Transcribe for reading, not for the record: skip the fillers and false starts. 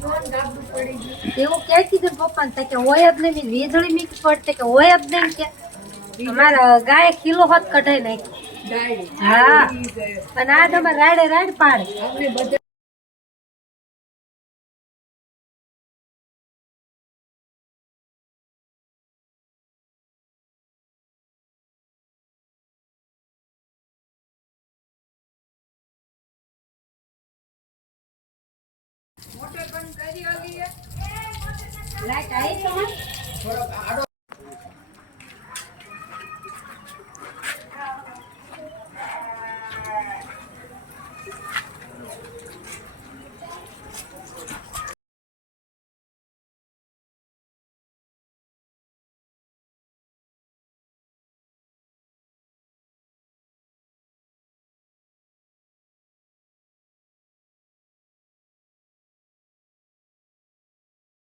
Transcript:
એવું ક્યાં કીધું પપ્પા કે હોય જ નહીં વીજળી મિક્સ પડતે કે હોય જ નહીં કે અમારા ગાય કિલો હોત કઢાઈ નાખી હા અને આ તમારે રાડે રાડ પાડે મોટર બંધ કરી લાઈટ આવી તો